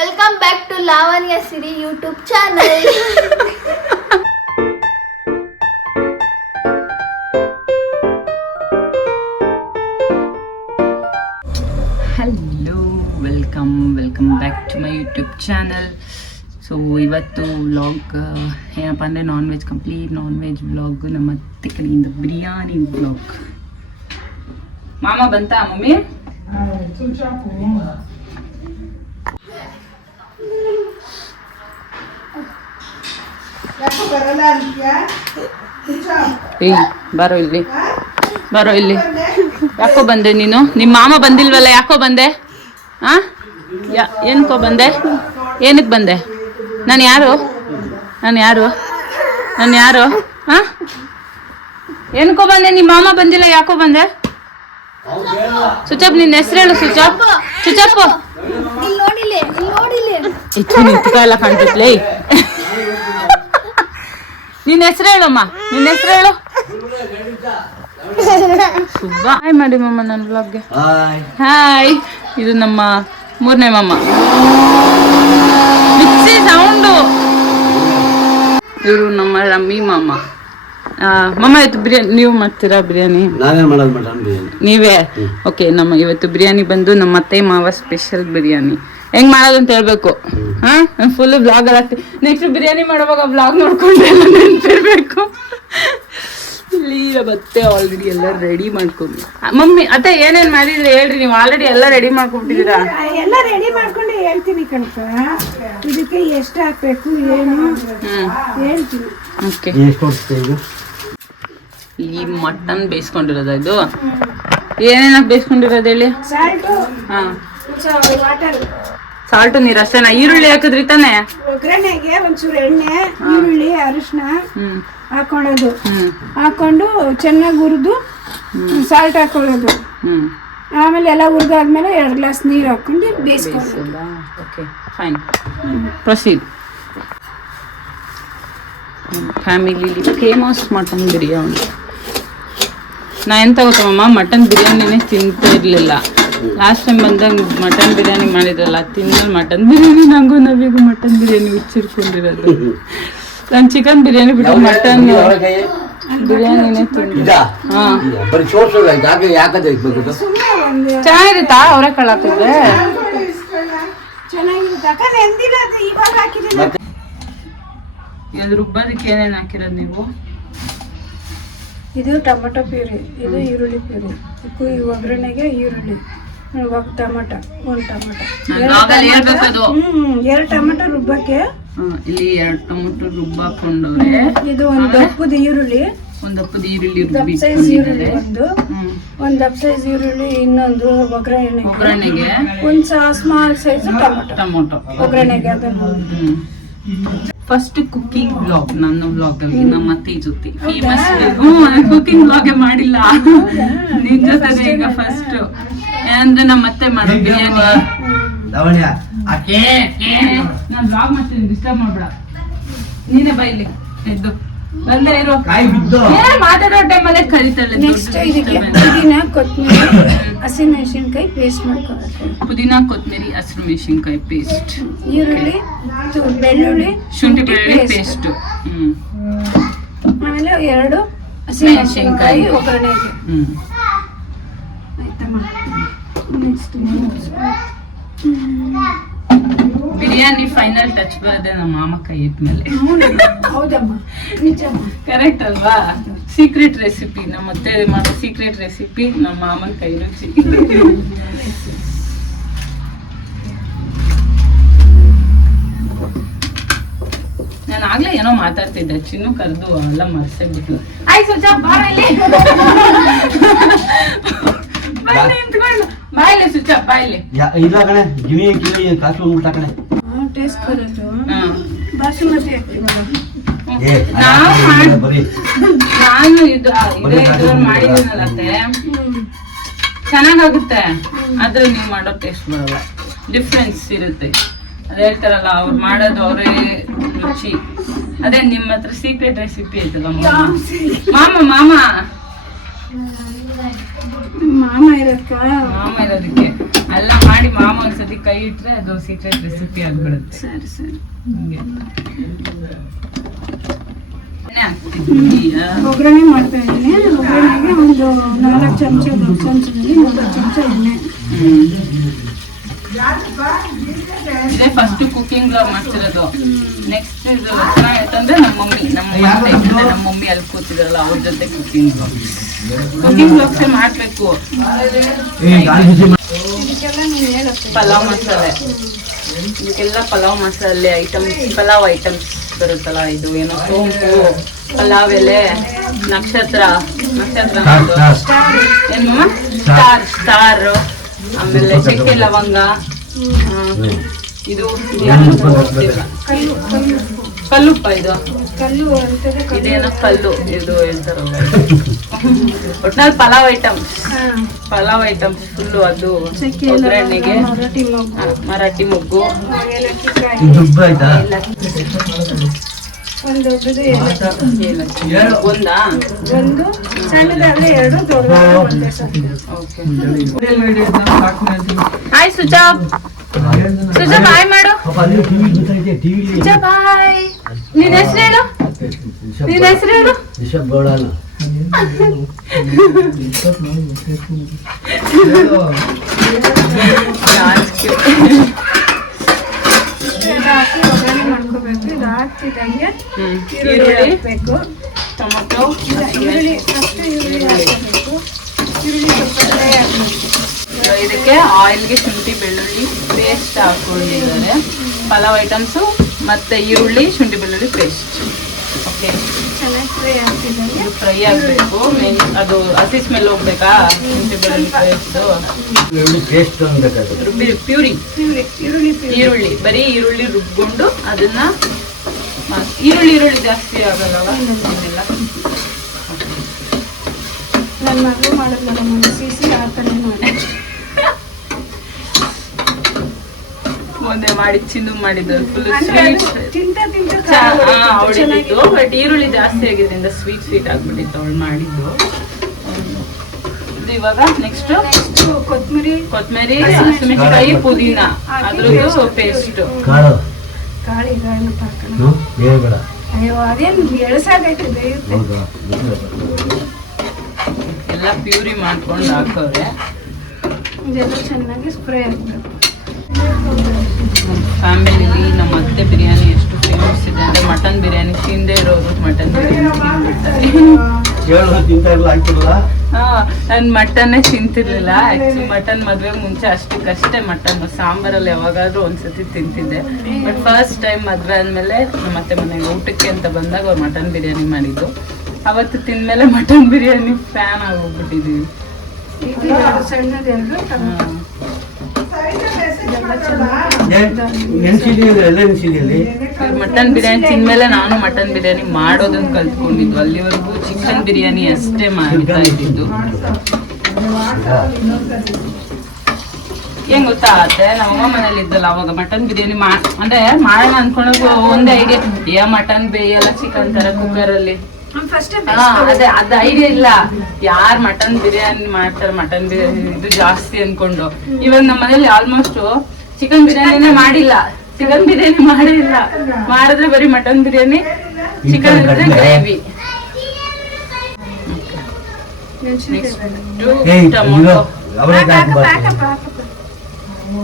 Welcome back to Lavanya Siri YouTube channel. Hello, welcome back to my YouTube channel. So ಇವತ್ತು vlog ಏನಪ್ಪ ಅಂದರೆ complete non veg vlog. ನಮ್ಮ ಅತ್ತೆ ಕಡೆಯಿಂದ ಬಿರಿಯಾನಿ ವ್ಲಾಗ್. ಮಾಮ ಬಂತಾ ಮಮ್ಮಿ? ಬರೋ ಇಲ್ಲಿ. ಯಾಕೋ ಬಂದೆ ನೀನು? ನಿಮ್ಮ ಮಾಮ ಬಂದಿಲ್ವಲ್ಲ, ಯಾಕೋ ಬಂದೆ? ಏನಕ್ಕೋ ಬಂದೆ? ಏನಕ್ಕೆ ಬಂದೆ? ನಾನು ಯಾರು? ಏನಕ್ಕೋ ಬಂದೆ? ನಿಮ್ಮ ಮಾಮ ಬಂದಿಲ್ಲ, ಯಾಕೋ ಬಂದೆ? ಸುಚಪ್, ನಿನ್ನ ಹೆಸರು ಹೇಳು. ಸುಚಪ್ ಎಲ್ಲ ಕಾಣ್ತಿತ್ಲೇ. ನಿನ್ನ ಹೆಸರು ಹೇಳಮ್ಮ, ಸುಬ್ಬಾ. ಹಾಯ್ ಮಾಡಿ ಮಮ್ಮ ನನ್ನ ಬ್ಲಾಗ್ಗೆ. ಹಾಯ್. ಇದು ನಮ್ಮ 3ನೇ ಮಾಮ. Mixie sound. ಇವರು ನಮ್ಮ ರಮ್ಮಿ ಮಾಮ. ಮಮ್ಮ ಇವತ್ತು ಬಿರಿಯಾನಿ ನೀವು ಮಾಡ್ತೀರಾ? ಬಿರಿಯಾನಿ ನೀವೇ? ಓಕೆ. ನಮ್ಮ ಇವತ್ತು ಬಿರಿಯಾನಿ ಬಂದು ನಮ್ಮ ಅತ್ತೆ ಮಾವ ಸ್ಪೆಷಲ್ ಬಿರಿಯಾನಿ. ಹೆಂಗ್ ಮಾಡೋದು ಅಂತ ಹೇಳ್ಬೇಕು. ಫುಲ್ ಬ್ಲಾಗ್ ಅಲ್ಲಿ ಆಗ್ತೀವಿ. ನೆಕ್ಸ್ಟ್ ಬಿರಿಯಾನಿ ಮಾಡುವಾಗ ಬ್ಲಾಗ್ ನೋಡ್ಕೊಂಡು ಎಲ್ಲ ನೆನ್ಪಿರ್ಬೇಕು. ಇಲ್ಲಿ ಮತ್ತೆ ಆಲ್ರೆಡಿ ಎಲ್ಲ ರೆಡಿ ಮಾಡ್ಕೊಂಡು. ಮಮ್ಮಿ ಅತ್ತೆ ಏನೇನ್ ಮಾಡಿದ್ರಿ ಹೇಳ್ರಿ. ನೀವು ಆಲ್ರೆಡಿ ಎಲ್ಲ ರೆಡಿ ಮಾಡ್ಕೊಬಿಟ್ಟಿದ್ದೀರಾ? ಎಲ್ಲ ರೆಡಿ ಮಾಡ್ಕೊಂಡು ಹೇಳ್ತೀನಿ ಕಣಕ. ಇದಕ್ಕೆ ಎಷ್ಟು ಹಾಕ್ಬೇಕು ಏನು ಹೇಳ್ತೀನಿ. ಓಕೆ. ಈ ಮಟನ್ ಬೇಯಿಸ್ಕೊಂಡಿರೋದ ಇದು? ಏನೇನ ಬೇಯಿಸ್ಕೊಂಡಿರೋದು ಹೇಳಿ? ಸಾಲ್ಟು ನೀರು ಅಷ್ಟೇನಾ? ಈರುಳ್ಳಿ ಹಾಕಿದ್ರಿ ತಾನೆ? ಒಗ್ಗರಣೆಗೆ ಒಂಚೂರು ಎಣ್ಣೆ, ಈರುಳ್ಳಿ, ಅರಿಶಿನ ಹಾಕೊಳ್ಳೋದು. ಹಾಕೊಂಡು ಚೆನ್ನಾಗಿ ಹುರಿದು ಸಾಲ್ಟ್ ಹಾಕೊಳ್ಳೋದು. ಆಮೇಲೆ ಎಲ್ಲ ಹುರಿದಾದ್ಮೇಲೆ 2 ಗ್ಲಾಸ್ ನೀರು ಹಾಕೊಂಡು ಬೇಯಿಸ್ಕೊಳ್ಳೋದು. Okay fine. ಪ್ರೊಸೀಡ್. ಫ್ಯಾಮಿಲಿಲಿ ಫೇಮಸ್ ಮಟನ್ ಬಿರಿಯಾನಿ. ನಾ ಎಂತ ಗೊತ್ತಮ್ಮ, ಮಟನ್ ಬಿರಿಯಾನಿನೇ ತಿಂತಾ ಇರಲಿಲ್ಲ. ಲಾಸ್ಟ್ ಟೈಮ್ ಬಂದಾಗ ಮಟನ್ ಬಿರಿಯಾನಿ ಮಾಡಿದ್ರಲ್ಲ, ತಿನ್ನಲ್ ಮಟನ್ ಬಿರಿಯಾನಿ. ನಂಗೂ ನವಿಗೂ ಮಟನ್ ಬಿರಿಯಾನಿ ಹುಚ್ಚಿರ್ಕೊಂಡಿರೋದು. ನಾನು ಚಿಕನ್ ಬಿರಿಯಾನಿ ಬಿಟ್ಟು ಮಟನ್ ಬಿರಿಯಾನಿನೇ ತಿಂದ. ಚೆನ್ನಾಗಿರುತ್ತಾ? ಅವರೇ ಕಾಳು ಹಾಕಿದ್ರೆ ಇದು ರುಬ್ಬೋದಕ್ಕೆ ಏನೇನು ಹಾಕಿರೋದು ನೀವು? ಇದು ಟೊಮೊಟೊ ಪ್ಯೂರಿ, ಇದು ಈರುಳ್ಳಿ ಪ್ಯೂರಿ. ಒಗ್ಗರಣೆಗೆ ಈರುಳ್ಳಿ, ಟೊಮೊಟೊ, 1 ಟೊಮೊಟೊ, 2 ಟೊಮೊಟೊ ರುಬ್ಬಕ್ಕೆ. ಇಲ್ಲಿ 2 ಟೊಮೊಟೊ ರುಬ್ಬಾಕೊಂಡವ್ರೆ. ಇದು ಒಂದು ದಪ್ಪದ ಈರುಳ್ಳಿ, ದಪ್ಪ ಸೈಜ್ ಈರುಳ್ಳಿ ಒಂದು ದಪ್ಪ ಸೈಜ್ ಈರುಳ್ಳಿ, ಇನ್ನೊಂದು ಒಗ್ಗರಣೆಗೆ ಒಂದು ಸ್ಮಾಲ್ ಸೈಜ್ ಟೊಮೊಟೊ ಒಗ್ಗರಣೆಗೆ. ಅದನ್ನು ಫಸ್ಟ್ ಕುಕಿಂಗ್ ಬ್ಲಾಗ್ ನನ್ನ ಬ್ಲಾಗ್ ಅಲ್ಲಿ ನಮ್ಮ ಅತ್ತೆ ಜೊತೆ ಫೇಮಸ್. ಕುಕಿಂಗ್ ಬ್ಲಾಗ್ ಮಾಡಿಲ್ಲ ನಿನ್ ಜೊತೆ ಈಗ ಫಸ್ಟ್. ಅಂದ್ರೆ ನಮ್ಮ ಅತ್ತೆ ಮಾಡೋ ಬಿರಿಯಾನಿ. ನಾನು ಬ್ಲಾಗ್ ಮಾಡ್ತೀನಿ, ಡಿಸ್ಟರ್ಬ್ ಮಾಡ್ಬೇಡ. ನೀನೇ ಬೈಲಿ ಎದ್ದು ಬಂದೇ ಇರೋ. ಮಾತಾಡೋ ಟೈಮಲ್ಲೇ ಕರಿತಾಳೆ. ನೆಕ್ಸ್ಟ್ ಇದಕ್ಕೆ ಪುದೀನ, ಕೊತ್ತಂಬರಿ, ಹಸಿಮೆಣಸಿನ್ಕಾಯಿ ಪೇಸ್ಟ್ ಮಾಡ್ಕೊಬೇಕು. ಪುದೀನ, ಕೊತ್ತಂಬರಿ, ಹಸಿಮೆಣಸಿನ್ಕಾಯಿ ಪೇಸ್ಟ್, ಈರುಳ್ಳಿ, ಬೆಳ್ಳುಳ್ಳಿ, ಶುಂಠಿ ಬೆಳ್ಳುಳ್ಳಿ ಪೇಸ್ಟ್. ಆಮೇಲೆ 2 ಹಸಿಮೆಣಸಿನ್ಕಾಯಿ ಒಗ್ಗರಣೆಗೆ. ನೆಕ್ಸ್ಟ್ ಬಿರಿಯಾನಿ ಫೈನಲ್ ಟಚ್ ಬರದೆ ನಮ್ಮ ಮಾಮ ಕೈ ಇಟ್ಮೇಲೆ. ಹೌದಮ್ಮ, ನಿಜ. ಕರೆಕ್ಟ್ ಅಲ್ವಾ? ಸೀಕ್ರೆಟ್ ರೆಸಿಪಿ, ನಮ್ಮ ಅತ್ತೆ ಮಾಡೋ ಸೀಕ್ರೆಟ್ ರೆಸಿಪಿ ನಮ್ಮ ಮಾಮನ ಕೈ ರುಚಿ. ನಾನು ಆಗ್ಲೇ ಏನೋ ಮಾತಾಡ್ತಿದ್ದೆ, ಚಿನ್ನು ಕರೆದು ಎಲ್ಲ ಮರ್ಸೇ ಬಿಟ್ಲು. ಆಯ್ ಸ್ವಚ್ಛ ಬಾಯಲ್ಲಿ ನಿಂತ್ಕೊಂಡು ಬಾಯಿಲೆ ಸ್ವಿಚ್ ಅಪ್ ಬಾಯಿಲೆ. ಇಲ್ಲ ಕಣೆ, ಗಿಣಿ ಕಾಸು ಹೋಗ್ಬಿಟ್ಟ ಕಣೆ. ಟೇಸ್ಟ್ ಬರೋದು ಬಾಸುಮತಿ ನಾನು ಇದು ಮಾಡಿದ್ದೀನಲ್ಲ ಅತ್ತೆ, ಚೆನ್ನಾಗಾಗುತ್ತೆ. ಆದ್ರೆ ನೀವು ಮಾಡೋ ಟೇಸ್ಟ್ ಬರಲ್ಲ, ಡಿಫ್ರೆನ್ಸ್ ಇರುತ್ತೆ. ಅದೇ ಹೇಳ್ತಾರಲ್ಲ, ಅವ್ರು ಮಾಡೋದು ಅವರೇ ರುಚಿ. ಅದೇ ನಿಮ್ಮ ಹತ್ರ ಸೀಕ್ರೆಟ್ ರೆಸಿಪಿ ಐತಲ್ಲ ಮಾಮ ಮಾಮ ಇರೋದಕ್ಕೆ ಎಲ್ಲ ಮಾಡಿ ಮಾಮ ಒಂದ್ಸತಿ ಕೈ ಇಟ್ರೆ ಅದು ಸೀಕ್ರೆಟ್ ರೆಸಿಪಿ ಆಗ್ಬಿಡುತ್ತೆ. ಸರಿ ಸರಿ. ಹಂಗೆ ಒಗ್ಗರಣೆ ಮಾಡ್ತಾ ಇದ್ದೀನಿ. ಒಗ್ಗರಣೆಗೆ ಒಂದು 4 ಚಮಚ ದೊಡ್ಡ ಚಮಚದಲ್ಲಿ 3 ಚಮಚ ಎಣ್ಣೆ. ಇದೇ ಫಸ್ಟ್ ಕುಕಿಂಗ್ ಬ್ಲಾಗ್ ಮಾಡ್ತಿರೋದು. ನೆಕ್ಸ್ಟ್ ಇದು ಚೆನ್ನಾಗಿತ್ತಂದ್ರೆ ನಮ್ಮ ಮಮ್ಮಿ ಅಲ್ಲಿ ಕೂತಿದ್ರಲ್ಲ ಅವ್ರ ಜೊತೆ ಕುಕಿಂಗ್ ಬ್ಲಾಗ್ಸೇ ಮಾಡ್ಬೇಕು. ಇದಕ್ಕೆಲ್ಲ ನೀವು ಹೇಳುತ್ತೆ ಪಲಾವ್ ಮಸಾಲೆ, ಇದಕ್ಕೆಲ್ಲ ಪಲಾವ್ ಮಸಾಲೆ ಐಟಮ್ಸ್, ಪಲಾವ್ ಐಟಮ್ಸ್ ಬರುತ್ತಲ್ಲ. ಇದು ಏನೋ ಸೋಂಪು, ಪಲಾವ್ ಎಲೆ, ನಕ್ಷತ್ರ ಏನಮ್ಮ ಸ್ಟಾರ್, ಆಮೇಲೆ ಚಕ್ಕೆ ಲವಂಗ, ಇದು ಕಲ್ಲುಪ್ಪ, ಇದು ಇದೇನೋ ಕಲ್ಲು, ಇದು ಹೇಳ್ತಾರಲ್ಲ ಒಟ್ನಲ್ಲಿ ಪಲಾವ್ ಐಟಮ್ಸ್ ಫುಲ್ಲು. ಅದು ಒಗ್ಗರಣೆಗೆ ಮರಾಠಿ ಮೊಗ್ಗು, ಒಂದು ಒಂದಾ ಒಂದು ಸಣ್ಣದಾದ್ರೆ 2, ದೊಡ್ಡದಾದ್ರೆ ಒಂದೇ ಸಾಕು. ಹಾಯ್ ಸುಜಾಬ್, ಹಾಯ್ ಮಾಡು. ಸುಜಾಬ್ ಹಾಯ್. ನಿನ್ನ ಹೆಸರು ಹೇಳು. ರಿಷಬ್ ಗೌಡ. ಹಾಕಿ ಒಗ್ಗರಣೆ ಮಾಡ್ಕೋಬೇಕು. ಇದು ಹಾಕ್ತಿದ್ದಂಗೆ ಈರುಳ್ಳಿ ಹಾಕ್ಬೇಕು, ಟೊಮೊಟೊ, ಈರುಳ್ಳಿ ಹಾಕಬೇಕು. ಈರುಳ್ಳಿ ಸ್ವಲ್ಪ ಫ್ರೈ ಹಾಕಬೇಕು. ಇದಕ್ಕೆ ಆಯಿಲ್ಗೆ ಶುಂಠಿ ಬೆಳ್ಳುಳ್ಳಿ ಪೇಸ್ಟ್ ಹಾಕೊಂಡಿದ್ದಾರೆ. ಪಲಾವ್ ಐಟಮ್ಸು ಮತ್ತೆ ಈರುಳ್ಳಿ ಶುಂಠಿ ಬೆಳ್ಳುಳ್ಳಿ ಪೇಸ್ಟ್. ಓಕೆ, ಚೆನ್ನಾಗಿ ಫ್ರೈ ಆಗ್ತಿದ್ದಂಗೆ ಇದು ಫ್ರೈ ಆಗಬೇಕು. ಅದು ಹಸಿ ಸ್ಮೆಲ್ ಹೋಗ್ಬೇಕಾ? ಶುಂಠಿ ಬೆಳ್ಳುಳ್ಳಿ ಪೇಸ್ಟ್ ಪ್ಯೂರಿ, ಈರುಳ್ಳಿ ಬರೀ ಈರುಳ್ಳಿ ರುಬ್ಕೊಂಡು ಅದನ್ನ ಈರುಳ್ಳಿ ಜಾಸ್ತಿ ಆಗಲ್ಲವ ಅದನ್ನೆಲ್ಲ. ನನ್ನ ಮಗಳು ಮಾಡಿದ್ಲ ಸಿಸಿ ಆ ಥರ ಮಾಡಿ ಒಂದೇ ಮಾಡಿ ಚಿನ್ನು ಮಾಡಿದ್ದು ಫುಲ್ ತಿಂತ ಅವಳಿದ್ದು. ಬಟ್ ಈರುಳ್ಳಿ ಜಾಸ್ತಿ ಆಗಿದ್ರಿಂದ ಸ್ವೀಟ್ ಆಗ್ಬಿಟ್ಟಿತ್ತು ಅವಳು ಮಾಡಿದ್ದು. ಇದು ಇವಾಗ ನೆಕ್ಸ್ಟ್ ಕೊತ್ತಂಬರಿ, ಹಸಿಮೆಣಸಿನಕಾಯಿ, ಪುದೀನ, ಅದ್ರದ್ದು ಪೇಸ್ಟ್. ಕಾಳಿಗಳನ್ನಪ್ಪ ಅಯ್ಯೋ ಅದೇನು ಎಳಸಾಗೈತೆ ಎಲ್ಲ ಪ್ಯೂರಿ ಮಾಡ್ಕೊಂಡು ಹಾಕೋರೆ. ಇದೆಲ್ಲ ಚೆನ್ನಾಗಿ ಸ್ಪ್ರೇ ಆಗಬೇಕು. ಫ್ಯಾಮಿಲಿಲಿ ನಮ್ಮ ಅತ್ತೆ ಬಿರಿಯಾನಿ ಎಷ್ಟು ಫೇಮಸ್ ಇದೆ ಅಂದ್ರೆ ಮಟನ್ ಬಿರಿಯಾನಿ ತಿಂದೇ ಇರೋರು ಮಟನ್ ಬಿರಿಯಾನಿ ನಾನು ಮಟನ್ನೇ ತಿಂತಿರ್ಲಿಲ್ಲ. ಆಕ್ಚುಲಿ ಮಟನ್ ಮದ್ವೆಗೆ ಮುಂಚೆ ಅಷ್ಟಕ್ಕಷ್ಟೇ ಮಟನ್ ಸಾಂಬಾರಲ್ಲಿ ಯಾವಾಗಾದ್ರೂ ಒಂದ್ಸತಿ ತಿಂತಿದ್ದೆ. ಬಟ್ ಫಸ್ಟ್ ಟೈಮ್ ಮದ್ವೆ ಆದ್ಮೇಲೆ ನಮ್ಮ ಅತ್ತೆ ಮನೆಗೆ ಊಟಕ್ಕೆ ಅಂತ ಬಂದಾಗ ಅವ್ರು ಮಟನ್ ಬಿರಿಯಾನಿ ಮಾಡಿದ್ದು. ಅವತ್ತು ತಿಂದ್ಮೇಲೆ ಮಟನ್ ಬಿರಿಯಾನಿ ಫ್ಯಾನ್ ಆಗೋಗ್ಬಿಟ್ಟಿದೀವಿ. ಮಟನ್ ಬಿರಿಯಾನಿ ತಿಂದ್ಮೇಲೆ ನಾನು ಮಟನ್ ಬಿರಿಯಾನಿ ಮಾಡೋದನ್ನ ಕಲ್ತ್ಕೊಂಡಿದ್ದು. ಅಲ್ಲಿವರೆಗೂ ಚಿಕನ್ ಬಿರಿಯಾನಿ ಅಷ್ಟೇ ಮಾಡ್ತಾ ಇದ್ದಿದ್ದು. ಏನ್ ಗೊತ್ತಾಗತ್ತೆ, ನಮ್ಮಮ್ಮ ಮನೇಲಿ ಇದ್ದಲ್ಲ ಅವಾಗ ಮಟನ್ ಬಿರಿಯಾನಿ ಅಂದ್ರೆ ಮಾಡೋಣ ಅನ್ಕೊಂಡಾಗ ಒಂದೇ ಐಡಿಯಾ, ಮಟನ್ ಬೇಯಲ್ಲ ಚಿಕನ್ ತರ ಕುಕ್ಕರ್ ಅಲ್ಲಿ. ಅದೇ ಅದ್ ಐಡಿಯಾ ಇಲ್ಲ. ಯಾರ್ ಮಟನ್ ಬಿರಿಯಾನಿ ಮಾಡ್ತಾರೆ, ಮಟನ್ ಬಿರಿಯಾನಿ ಇದು ಜಾಸ್ತಿ ಅನ್ಕೊಂಡು. ಇವಾಗ ನಮ್ಮ ಮನೇಲಿ ಆಲ್ಮೋಸ್ಟ್ ಚಿಕನ್ ಬಿರಿಯಾನಿನೇ ಮಾಡಿಲ್ಲ, ಮಾಡಿದ್ರೆ ಬರೀ ಮಟನ್ ಬಿರಿಯಾನಿ, ಚಿಕನ್ ಇದ್ರೆ ಗ್ರೇವಿ.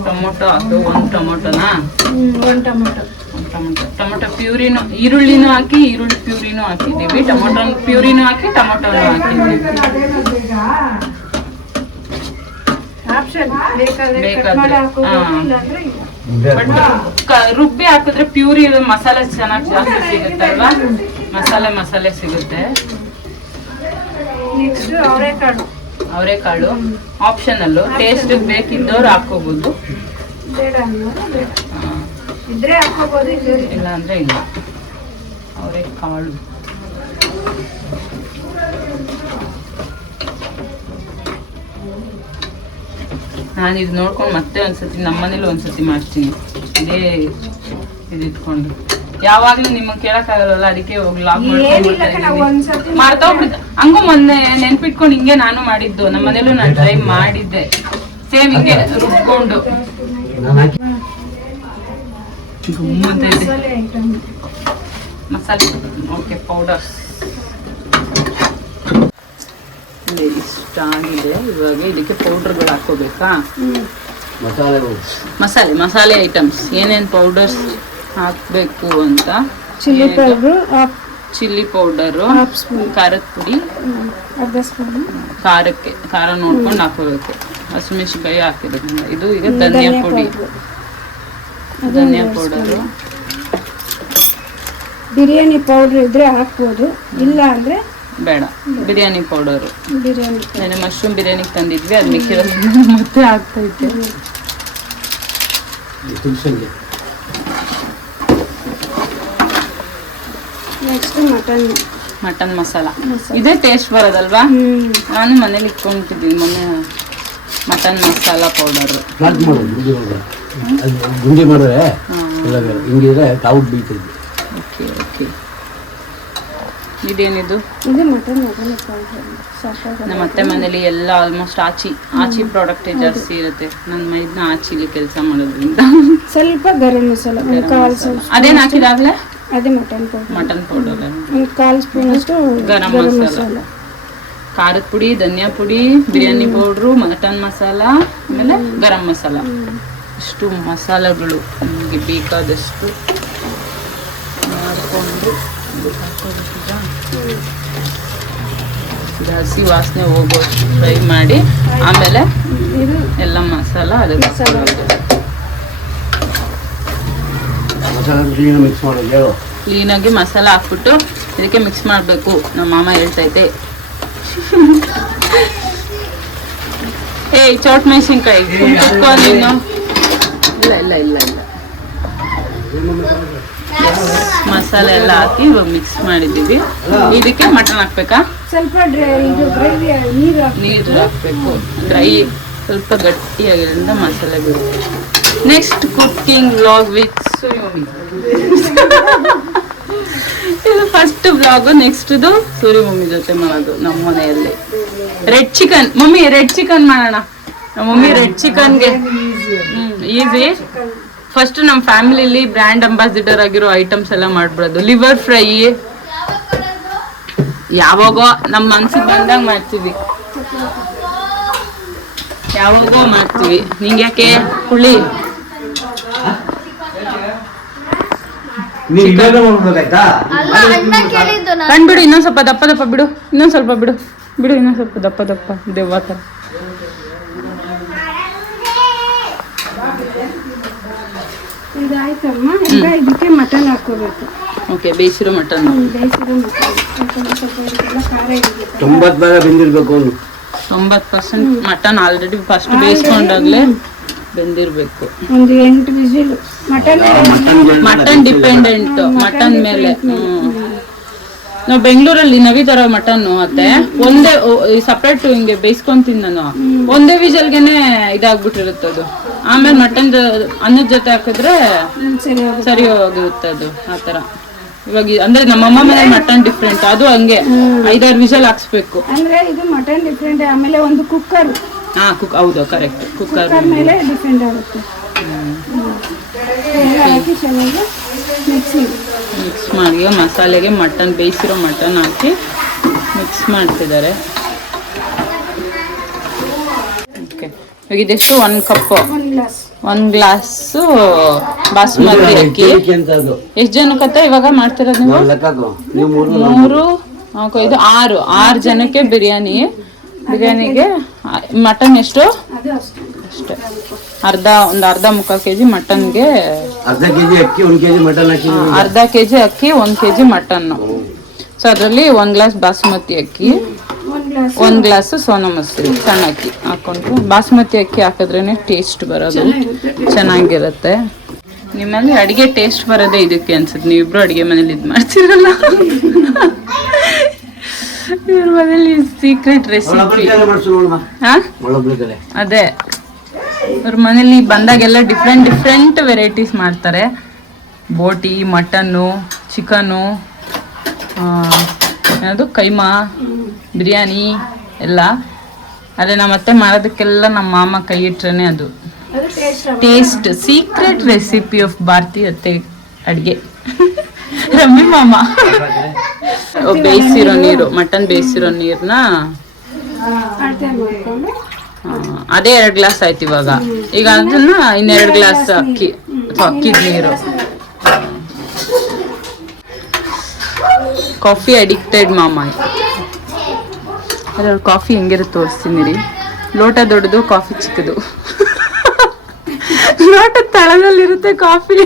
ಟೊಮೊಟೊ ಹಾಕು, ಒಂದು ಟೊಮೊಟೊನಾ? ಟೊಮೊಟೊ ಪ್ಯೂರಿನೂ, ಈರುಳ್ಳಿನೂ ಹಾಕಿ ಈರುಳ್ಳಿ ಪ್ಯೂರಿನೂ ಹಾಕಿದ್ದೀವಿ, ಟೊಮೊಟೊ ಪ್ಯೂರಿನೂ ಹಾಕಿ ಟೊಮೊಟೊನೂ ಹಾಕಿದ್ದೀವಿ. ಬಟ್ ರುಬ್ಬಿ ಹಾಕಿದ್ರೆ ಪ್ಯೂರಿ ಮಸಾಲೆ ಚೆನ್ನಾಗಿ ಜಾಸ್ತಿ ಸಿಗುತ್ತಲ್ವಾ, ಮಸಾಲೆ ಸಿಗುತ್ತೆ. ಅವರೆಕಾಳು ಆಪ್ಷನಲ್ಲು, ಟೇಸ್ಟ್ ಬೇಕಿದ್ದವ್ರು ಹಾಕೋಬಹುದು, ಇಲ್ಲ ಅಂದ್ರೆ ಇಲ್ಲ. ಅವರೆಕಾಳು ನಾನು ಇದು ನೋಡ್ಕೊಂಡು ಮತ್ತೆ ಒಂದ್ಸತಿ ನಮ್ಮನೇಲಿ ಒಂದ್ಸತಿ ಮಾಡ್ತೀನಿ. ಇದೇ ಇದಿಟ್ಕೊಂಡು ಯಾವಾಗ್ಲೂ ನಿಮ್ಮನ್ನ ಕೇಳಕ್ಕಾಗಲ್ಲ, ಅದಕ್ಕೆ ಮಾಡ್ತಾ ಹೋಗ್ಬಿಡ್ತ. ಹಂಗೂ ಮೊನ್ನೆ ನೆನ್ಪಿಟ್ಕೊಂಡು ಹಿಂಗೆ ನಾನು ಮಾಡಿದ್ದು. ನಮ್ಮ ಮನೇಲೂ ನಾನು ಟ್ರೈ ಮಾಡಿದ್ದೆ, ಸೇಮ್ ಹಿಂಗೆ ರುಬ್ಕೊಂಡು ನಾನು ಹಾಕಿ ಗಮ್ಮಂತೈತೆ ಮಸಾಲೆ ಐಟಮ್. ಮಸಾಲೆ. ಓಕೆ, ಪೌಡರ್ಸ್ ಇಷ್ಟ ಆಗಿದೆ. ಇವಾಗ ಇದಕ್ಕೆ ಪೌಡರ್ಗಳು ಹಾಕೋಬೇಕಾ? ಮಸಾಲೆ ಐಟಮ್ಸ್ ಏನೇನು ಪೌಡರ್ಸ್ ಹಾಕಬೇಕು ಅಂತ. ಚಿಲ್ಲಿ ಪೌಡ್ರು ಚಿಲ್ಲಿ ಪೌಡರು, ಖಾರದ ಪುಡಿ, ಅರ್ಧ ಸ್ಪೂನ್, ಖಾರ ನೋಡ್ಕೊಂಡು ಹಾಕೋಬೇಕು. ಹಸಿಮೆಣಸಿನಕಾಯಿ ಹಾಕಿರೋದು. ಇದು ಈಗ ಧನಿಯಾ ಪುಡಿ, ಧನಿಯಾ ಪೌಡರು. ಬಿರಿಯಾನಿ ಪೌಡ್ರ್ ಇದ್ರೆ ಹಾಕ್ಬೋದು, ಇಲ್ಲ ಅಂದ್ರೆ ಬೇಡ. ಬಿರಿಯಾನಿ ಪೌಡರು ಬಿರಿಯಾನಿ ನಾನು ಮಶ್ರೂಮ್ ಬಿರಿಯಾನಿಗೆ ತಂದಿದ್ವಿ, ಅದು ಮಿಕ್ಕಿರೋದು ಮತ್ತೆ ಹಾಕ್ತೈತೆ. Next mutton masala. ಇದೇ ಟೇಸ್ಟ್ ಬರೋದಲ್ವಾ? ನಾನು ಮನೇಲಿ ಇಟ್ಕೊಂಡಿದ್ದೀನಿ ಮೊನ್ನೆ ಮಟನ್ ಮಸಾಲ ಪೌಡರ್. ಗುಂಡಿ ಮಾಡಿದ್ರೆ ಹಿಂಗಿದ್ರೆ ಕಾವು ಬೀಳ್ತೈತಿ. Okay okay. ಇದೇನಿದು? ಇದು ಮಟನ್ ನಮ್ಮ ಅತ್ತೆ ಮನೇಲಿ ಎಲ್ಲ ಆಲ್ಮೋಸ್ಟ್ ಆಚಿ ಪ್ರಾಡಕ್ಟ್ ಜಾಸ್ತಿ ಇರುತ್ತೆ. ನನ್ನ ಮೈದ್ನ ಆಚಿಲಿ ಕೆಲಸ ಮಾಡೋದ್ರಿಂದ ಸ್ವಲ್ಪ ಗರಂ ಮಸಾಲ, ಒಂದು ಕಾಲು ಸ್ಪೂನ್. ಅದೇನು ಹಾಕಿದಾಗಲೇ? ಅದೇ ಮಟನ್ ಪೌಡರ್ ಒಂದು ಕಾಲು ಸ್ಪೂನ್ ಅಷ್ಟು ಗರಂ ಮಸಾಲ, ಖಾರದ ಪುಡಿ, ಧನಿಯಾ ಪುಡಿ, ಬಿರಿಯಾನಿ ಪೌಡ್ರು, ಮಟನ್ ಮಸಾಲ, ಆಮೇಲೆ ಗರಂ ಮಸಾಲ. ಇಷ್ಟು ಮಸಾಲೆಗಳು ನಿಮಗೆ ಬೇಕಾದಷ್ಟು ಮಾಡಿಕೊಂಡು ಹಸಿ ವಾಸನೆ ಹೋಗೋ ಫ್ರೈ ಮಾಡಿ ಆಮೇಲೆ ಎಲ್ಲ ಮಸಾಲ ಅದಕ್ಕೆ ಮಿಕ್ಸ್ ಮಾಡೋದು. ಕ್ಲೀನಾಗಿ ಮಸಾಲ ಹಾಕ್ಬಿಟ್ಟು ಇದಕ್ಕೆ ಮಿಕ್ಸ್ ಮಾಡಬೇಕು. ನಮ್ಮ ಮಾಮ ಹೇಳ್ತೈತೆ. ಏಯ್ ಚೋಟ್ ಮೆಣಸಿನ್ಕಾಯಿ ನೀನು. ಇಲ್ಲ ಇಲ್ಲ ಇಲ್ಲ ಇಲ್ಲ ಮಸಾಲೆ ಎಲ್ಲ ಹಾಕಿ ಇವಾಗ ಮಿಕ್ಸ್ ಮಾಡಿದ್ದೀವಿ. ಇದಕ್ಕೆ ಮಟನ್ ಹಾಕ್ಬೇಕಾ? ಸ್ವಲ್ಪ ನೀರು ಹಾಕ್ಬೇಕು. ಡ್ರೈ ಸ್ವಲ್ಪ ಗಟ್ಟಿಯಾಗಿರೋದ್ರಿಂದ ಮಸಾಲೆ ಬರುತ್ತೆ. Next cooking vlog with Surya mummy. ಇದು ಫಸ್ಟ್ ವ್ಲಾಗು. ನೆಕ್ಸ್ಟ್ದು ಸೂರ್ಯಮಮ್ಮಿ ಜೊತೆ ಮಾಡೋದು ನಮ್ಮ ಮನೆಯಲ್ಲಿ. Red chicken. Mummy red chicken ಮಾಡೋಣ. ನಮ್ಮ ಮಮ್ಮಿ ರೆಡ್ ಚಿಕನ್ಗೆ ಈಸಿ. ಫಸ್ಟ್ ನಮ್ಮ ಫ್ಯಾಮಿಲಿಲಿ ಬ್ರ್ಯಾಂಡ್ ಅಂಬಾಸಿಡರ್ ಆಗಿರೋ ಐಟಮ್ಸ್ ಎಲ್ಲ ಮಾಡ್ಬಿಡೋದು. ಲಿವರ್ ಫ್ರೈ ಯಾವಾಗೋ ನಮ್ಮ ಮನ್ಸಿಗೆ ಬಂದಾಗ ಮಾಡ್ತೀವಿ, ಯಾವಾಗೋ ಮಾಡ್ತೀವಿ. ನಿಂಗೆ ಯಾಕೆ ಹುಳಿ? ಕಂಡ್ಬಿಡು. ಇನ್ನೊಂದ್ ಸ್ವಲ್ಪ ದಪ್ಪ ದಪ್ಪ ಬಿಡು. ಇನ್ನೊಂದ್ ಸ್ವಲ್ಪ ಬಿಡು. ಇನ್ನೊಂದ್ ಸ್ವಲ್ಪ ದಪ್ಪ ದಪ್ಪ ದೆವ್ವ ಥರ. ಇದಾಯ್ತಮ್ಮ. ಈಗ ಇದಕ್ಕೆ ಮಟನ್ ಹಾಕೋಬೇಕು. ಓಕೆ, ಬೇಯಿಸಿರೋ ಮಟನ್. ಬೇಯಿಸಿರೋ ಮಟನ್ ಸ್ವಲ್ಪ ಖಾರ ಇರಬೇಕು. 90 ಭಾಗ ಬೆಂದಿರ್ಬೇಕು. 90% ಮಟನ್ ಆಲ್ರೆಡಿ ಫಸ್ಟ್ ಬೇಯಿಸ್ಕೊಂಡಾಗ್ಲೇ ಬೆಂದಿರ್ಬೇಕು. ಒಂದು 8 ವಿಸಿಲ್. ಮಟನ್ ಡಿಪೆಂಡೆಂಟ್ ಮಟನ್ ಮೇಲೆ. ನಾವು ಬೆಂಗಳೂರಲ್ಲಿ ನವಿತರ ಮಟನ್ ಅತ್ತೆ ಒಂದೇ ಸಪ್ರೇಟ್ ಹಿಂಗೆ ಬೇಯಿಸ್ಕೊಂತೀನಿ ನಾನು. ಒಂದೇ ವಿಜಲ್ಗೆನೆ ಇದಾಗ್ಬಿಟ್ಟಿರುತ್ತೆ ಅದು. ಆಮೇಲೆ ಮಟನ್ ಅನ್ನದ ಜೊತೆ ಹಾಕಿದ್ರೆ ಸರಿ ಹೋಗಿರುತ್ತೆ ಅದು. ಆತರ ಇವಾಗ ಅಂದ್ರೆ ನಮ್ಮಮ್ಮ ಮೇಲೆ ಮಟನ್ ಡಿಫ್ರೆಂಟ್. ಅದು ಹಂಗೆ 5-6 ವಿಜಲ್ ಹಾಕ್ಸ್ಬೇಕು. ಅಂದ್ರೆ ಇದು ಮಟನ್ ಡಿಫ್ರೆಂಟ್. ಆಮೇಲೆ ಒಂದು ಕುಕ್ಕರ್. ಹೌದು, ಕರೆಕ್ಟ್. ಕುಕ್ಕರ್ ಮೇಲೆ ಡಿಫ್ರೆಂಟ್ ಆಗುತ್ತೆ. ಹಾಕಿ ಚೆನ್ನಾಗಿ ಮಿಕ್ಸ್ ಮಾಡಿ ಮಸಾಲೆಗೆ ಮಟನ್ ಬೇಯಿಸಿರೋ ಮಟನ್ ಹಾಕಿ ಮಿಕ್ಸ್ ಮಾಡ್ತಿದ್ದಾರೆ. ಓಕೆ, ಇವಾಗ ಇದೆಷ್ಟು? 1 ಕಪ್, 1 ಗ್ಲಾಸು ಬಾಸುಮತಿ ಅಕ್ಕಿ. ಎಷ್ಟು ಜನಕ್ಕತ್ತ ಇವಾಗ ಮಾಡ್ತಿರೋದು ನೀವು? 3, 5, 6 ಜನಕ್ಕೆ ಬಿರಿಯಾನಿಗೆ ಮಟನ್ ಎಷ್ಟು? ಅಷ್ಟೇ. ಒಂದು ಅರ್ಧ ಕೆಜಿ ಮಟನ್ಗೆ ಅರ್ಧ ಕೆಜಿ ಅಕ್ಕಿ, 1 ಕೆಜಿ ಮಟನ್ ಹಾಕಿ. ಅರ್ಧ ಕೆಜಿ ಅಕ್ಕಿ, 1 ಕೆಜಿ ಮಟನ್. ಸೊ ಅದರಲ್ಲಿ 1 ಗ್ಲಾಸ್ ಬಾಸುಮತಿ ಅಕ್ಕಿ, 1 ಗ್ಲಾಸ್ ಸೋನಾ ಮಸೂರಿ ಸಣ್ಣ ಅಕ್ಕಿ ಹಾಕೊಂಡು. ಬಾಸುಮತಿ ಅಕ್ಕಿ ಹಾಕಿದ್ರೇನೆ ಟೇಸ್ಟ್ ಬರೋದು, ಚೆನ್ನಾಗಿರುತ್ತೆ. ನಿಮ್ಮಲ್ಲಿ ಅಡಿಗೆ ಟೇಸ್ಟ್ ಬರೋದೇ ಇದಕ್ಕೆ ಅನ್ಸುತ್ತೆ. ನೀವಿಬ್ರು ಅಡಿಗೆ ಮನೇಲಿ ಇದು ಮಾಡ್ತಿರಲ್ಲ. ಇವ್ರ ಮನೇಲಿ ಸೀಕ್ರೆಟ್ ರೆಸಿಪಿ. ಅದೇ ಅವ್ರ ಮನೇಲಿ ಬಂದಾಗೆಲ್ಲ ಡಿಫ್ರೆಂಟ್ ವೆರೈಟೀಸ್ ಮಾಡ್ತಾರೆ. ಬೋಟಿ, ಮಟನ್ನು, ಚಿಕನ್ನು, ಏನದು ಕೈಮಾ, ಬಿರಿಯಾನಿ ಎಲ್ಲ ಅದೇ ನಮ್ಮತ್ತೆ ಮಾಡೋದಕ್ಕೆಲ್ಲ ನಮ್ಮ ಮಾಮ ಕೈ ಇಟ್ರೇನೆ ಅದು ಅದು taste taste secret recipe of Bharati ಅತ್ತೆ ಅಡ್ಗೆ ರಮ್ಮಿ ಮಾಮ ಬೇಯಿಸಿರೋ ನೀರು ಮಟನ್ ಬೇಯಿಸಿರೋ ನೀರ್ನ ಅಳತೆ ಮಾಡ್ಕೊಂಡು ಅದೇ 2 ಗ್ಲಾಸ್ ಆಯ್ತು ಇವಾಗ. ಈಗ ಅದನ್ನ ಇನ್ನೆರಡು ಗ್ಲಾಸ್ ಅಕ್ಕಿ ಅಥವಾ ಅಕ್ಕಿದ ನೀರು. ಕಾಫಿ ಅಡಿಕ್ಟೆಡ್ ಮಾಮ. ಅದ್ರಲ್ಲಿ ಕಾಫಿ ಹೆಂಗಿರುತ್ತೆ ತೋರಿಸ್ತೀನಿ ರೀ. ಲೋಟ ದೊಡ್ಡದು, ಕಾಫಿ ಚಿಕ್ಕದು. ಲೋಟ ತಳದಲ್ಲಿರುತ್ತೆ ಕಾಫಿ.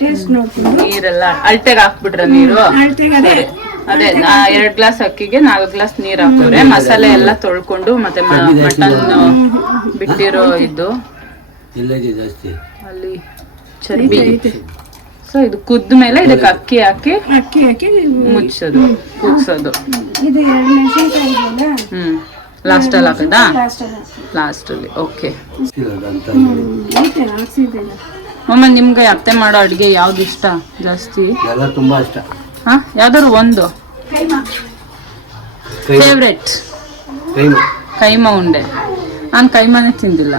ಟೇಸ್ಟ್ ನೋಡ್ಕೊಂಡು ನೀರೆಲ್ಲ ಅಳತೆಗೆ ಹಾಕ್ಬಿಟ್ರ ನೀರು. ಅಳತೆಗೆ ಅದೇ ಅದೇ 2 ಗ್ಲಾಸ್ ಅಕ್ಕಿಗೆ 4 ಗ್ಲಾಸ್ ನೀರ್ ಹಾಕಿದ್ರೆ ಮಸಾಲೆ ಎಲ್ಲ ತೊಳ್ಕೊಂಡು ಮತ್ತೆ ಮಟನ್ ಬಿಟ್ಟಿರೋ ಇದು ಅಲ್ಲಿ ಚರ್ಬಿ. ಸೊ ಇದು ಕುದ್ದ ಮೇಲೆ ಇದಕ್ಕೆ ಅಕ್ಕಿ ಹಾಕಿ ಮುಚ್ಚೋದು, ಕುಗ್ಸೋದು. ಇದು 2 ಮೆಣಸಿನಕಾಯಿ ಇದೆಯಲ್ಲ, ಲಾಸ್ಟ್ ಅಲ್ಲಿ ಹಾಕದಾ? ಲಾಸ್ಟ್ ಲಾಸ್ಟ್ ಅಲ್ಲಿ. ಓಕೆ ಐತೆ ಹಾಕ್ಸಿದ್ದೆಲ್ಲ. ಮಮ್ಮ, ನಿಮ್ಗೆ ಅತ್ತೆ ಮಾಡೋ ಅಡ್ಗೆ ಯಾವ್ದು ಇಷ್ಟ ಜಾಸ್ತಿ? ಎಲ್ಲ ತುಂಬಾ ಇಷ್ಟ. ಹಾ, ಯಾವ್ದಾದ್ರು ಒಂದು ಫೇವ್ರೆಟ್? ಕೈಮಾ ಉಂಡೆ. ನಾನು ಕೈಮಾನೇ ತಿಂದಿಲ್ಲ.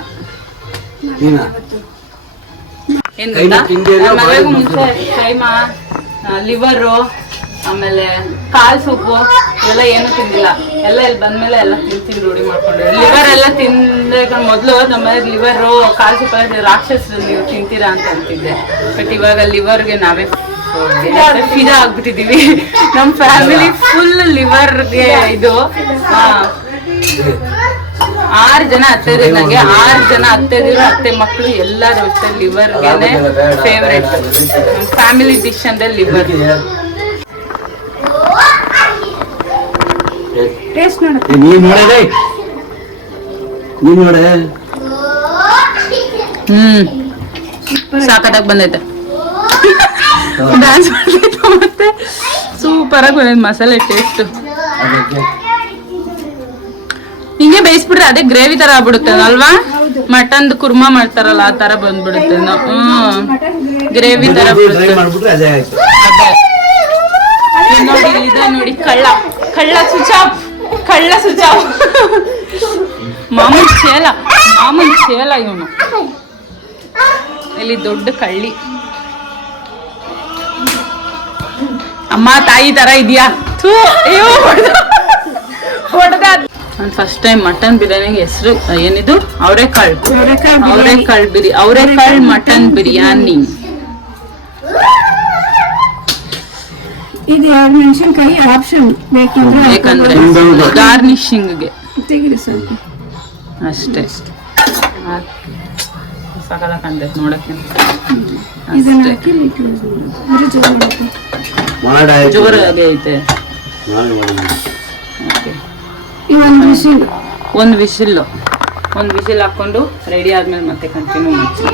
ಏನ್ ಗೊತ್ತಾ, ನನ್ ಮಗಳಿಗೂ ಮುಂಚೆ ಕೈಮಾ, ಲಿವರು, ಆಮೇಲೆ ಕಾಲ್ ಸೊಪ್ಪು ಇವೆಲ್ಲ ಏನು ತಿಂದಿಲ್ಲ. ಎಲ್ಲ ಇಲ್ಲಿ ಬಂದ್ಮೇಲೆ ಎಲ್ಲ ತಿಂದು ರೂಢಿ ಮಾಡ್ಕೊಂಡ್ರೆ. ಲಿವರ್ ಎಲ್ಲ ತಿಂದ್ರೆ ಮೊದಲು ನಮ್ಮ ಲಿವರು, ಕಾಲ್ ಸೊಪ್ಪು ರಾಕ್ಷಸರು ನೀವು ತಿಂತೀರಾ ಅಂತ ಅಂತಿದ್ದೆ. ಬಟ್ ಇವಾಗ ಲಿವರ್ಗೆ ನಾವೇ ಫಿದಾ ಆಗ್ಬಿಟ್ಟಿದೀವಿ. ನಮ್ಮ ಫ್ಯಾಮಿಲಿ ಫುಲ್ ಲಿವರ್ಗೆ ಇದು. 6 ಜನ ಅತ್ತೆದಿರು, ನನಗೆ 6 ಜನ ಅತ್ತೆದಿರು, ಅತ್ತೆ ಮಕ್ಕಳು ಎಲ್ಲರೂ ಅಷ್ಟೇ ಲಿವರ್ಗೆನೆ ಫೇವ್ರೆಟ್. ಫ್ಯಾಮಿಲಿ ಡಿಶ್ ಅಂದ್ರೆ ಲಿವರ್. ಟೇಸ್ಟ್ ನೋಡುತ್ತೆ. ಸಾಕತ್ತಾಗ ಬಂದೈತೆ. ಡ್ಯಾನ್ಸ್ ಮಾಡ್ಬೇಕು ಮತ್ತೆ ಸೂಪರ್ ಆಗಿ ಬಂದೈತೆ ಮಸಾಲೆ ಟೇಸ್ಟ್. ಹಿಂಗೆ ಬೇಯಿಸ್ಬಿಟ್ರೆ ಅದೇ ಗ್ರೇವಿ ತರ ಆಗ್ಬಿಡುತ್ತೆ ಅಲ್ವಾ? ಮಟನ್ ಕುರ್ಮಾ ಮಾಡ್ತಾರಲ್ಲ ಆ ತರ ಬಂದ್ಬಿಡುತ್ತೆ. ಗ್ರೇವಿ ತರ ನೋಡಿ. ಇದೆ ನೋಡಿ, ಕಳ್ಳ ಸುಚಾವ್ ಮಾಮೂಲ್ ಚೇಲ ಇವನು. ಇಲ್ಲಿ ದೊಡ್ಡ ಕಳ್ಳಿ. ಅಮ್ಮ ತಾಯಿ ತರ ಇದೆಯಾ? ನಾನು ಫಸ್ಟ್ ಟೈಮ್ ಮಟನ್ ಬಿರಿಯಾನಿಗೆ ಹೆಸರು ಏನಿದು ಅವರೆಕಾಳು ಮಟನ್ ಬಿರಿಯಾನಿ. ಇದು 2 ಮೆಣಸಿನಕಾಯಿ ಆಪ್ಷನ್, ಬೇಕಂದ್ರೆ ಗಾರ್ನಿಶಿಂಗ್ಗೆ ತೆಗಿರಿ ಸ್ವಲ್ಪ ಅಷ್ಟೇ. ಸಕಲ ಕಂಡೈತೆ ನೋಡಕ್ಕೆ. ಇದನ್ನ ಹಾಕಿ ಜೋರಾಗಿ ಐತೆ. ಒಂದು ವಿಸಿಲ್ ಹಾಕೊಂಡು ರೆಡಿ ಆದ್ಮೇಲೆ ಮತ್ತೆ ಕಂಟಿನ್ಯೂ ಮಾಡ್ತೀನಿ.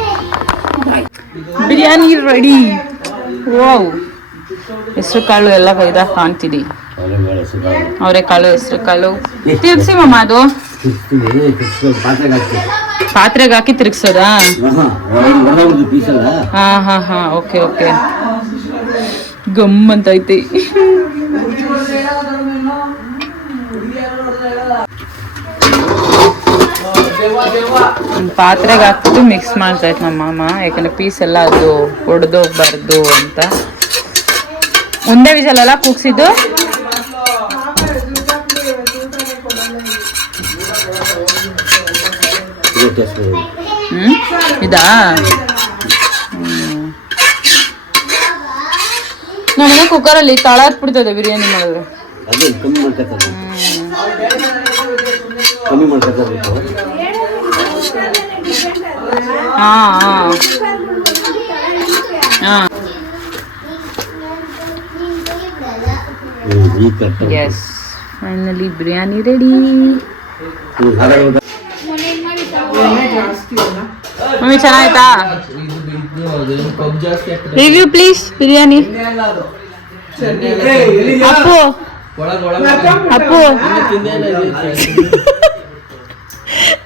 ಬಿರಿಯಾನಿ ರೆಡಿ. ವಾವ್, ಹೆಸರು ಕಾಳು ಎಲ್ಲ ಇದಾಗ ಕಾಣ್ತಿದೆ. ಅವರೆಕಾಳು, ಹೆಸರು ಕಾಳು ತಿರ್ಗ್ಸಿ ಮಮ್ಮ. ಅದು ಪಾತ್ರೆಗೆ ಹಾಕಿ ತಿರ್ಗ್ಸೋದಾ? ಹಾ, ಓಕೆ. ಗಮ್ಮಂತೈತಿ. ಪಾತ್ರೆಗೆ ಹಾಕ್ಬಿಟ್ಟು ಮಿಕ್ಸ್ ಮಾಡ್ತಾ ಇತ್ತು ನಮ್ಮ ಮಾಮ. ಯಾಕಂದ್ರೆ ಪೀಸ್ ಎಲ್ಲ ಅದು ಒಡೆದೋಗ್ಬಾರ್ದು ಅಂತ. ಒಂದೇ ವಿಷಲ್ ಕೂಗ್ಸಿದ್ದು. ಇದಾ? ನಮ್ಮನೆ ಕುಕ್ಕರಲ್ಲಿ ತಳ ಹತ್ಬಿಡ್ತದೆ ಬಿರಿಯಾನಿ ಮಾಡಿದ್ರೆ. Yes, finally biryani ready. Mummy ಚೆನ್ನಾಯ್ತಾ? Review please. ಬಿರಿಯಾನಿ ಅಪ್ಪು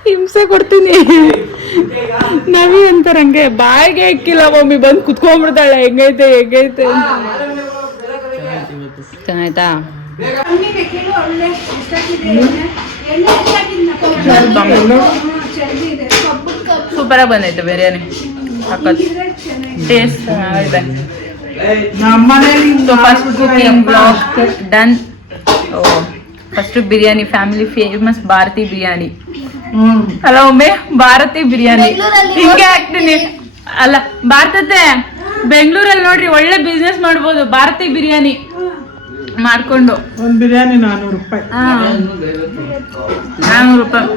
ಹಿಂಸೆ ಕೊಡ್ತೀನಿ. ನವಿ ಅಂತಾರಂಗೆ ಬಾಯಿಗೆ ಇಕ್ಕಿಲ್ಲ ಮಮ್ಮಿ, ಬಂದು ಕುತ್ಕೊಂಡ್ಬಿಡ್ತಾಳೆ. ಹೆಂಗೈತೆ ಚೆನ್ನಾಯ್ತಾ? ಕಮ್ಮಿಗೆ ಕಿಲೋ ಒಳ್ಳೆ ಎಷ್ಟಾಗಿದೆ ಎಣ್ಣೆ ಎಷ್ಟಾಗಿದ್ನಪ್ಪ ಚರ್ಬಿ ಇದೆ ಸೂಪರ್ ಆಗಿ ಬಂದೈತೆ ಬಿರಿಯಾನಿ ಹಾಕೋದು ಟೇಸ್ಟ್ ಚೆನ್ನಾಗಿದೆ so first cooking blog done. First biryani family famous Bharati biryani ಅಲ್ಲ ಒಮ್ಮೆ ಭಾರತಿ ಬಿರಿಯಾನಿ ಬೆಂಗಳೂರಲ್ಲಿ ಹಿಂಗೆ ಹಾಕ್ತೀನಿ ಅಲ್ಲ ಭಾರತತೆ ಬೆಂಗಳೂರಲ್ಲಿ ನೋಡ್ರಿ ಒಳ್ಳೆ ಬಿಸ್ನೆಸ್ ಮಾಡ್ಬೋದು ಭಾರತಿ ಬಿರಿಯಾನಿ ಮಾಡ್ಕೊಂಡು ಒಂದು ಬಿರಿಯಾನಿ 400 ರೂಪಾಯಿ. 400 ರೂಪಾಯಿ